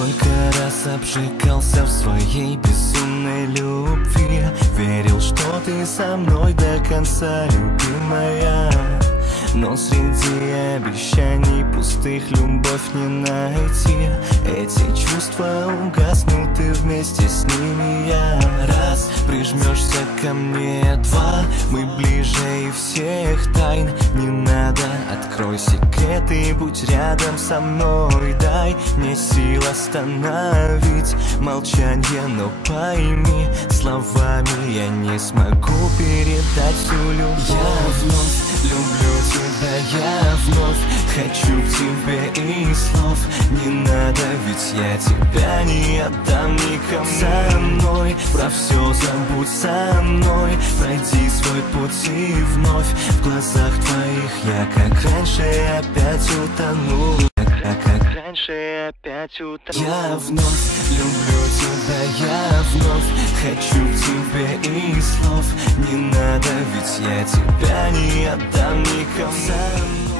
Сколько раз обжигался в своей безумной любви, верил, что ты со мной до конца, любимая. Но среди обещаний пустых любовь не найти. Эти чувства угаснут, и вместе с ними я. Раз, прижмешься ко мне, два, мы ближе и всех тайн. Не надо, открой секреты, будь рядом со мной. Дай мне сил остановить молчание, но пойми, словами я не смогу передать всю любовь. Я вновь люблю тебя, я вновь хочу к тебе, и слов не надо, ведь я тебя не отдам никому. Со мной про все забудь, со мной пройди свой путь, и вновь в глазах твоих я, как раньше, опять утону. Как раньше, опять утону. Я вновь люблю тебя, я вновь хочу к тебе, и слов не надо, ведь я тебя не отдам никому.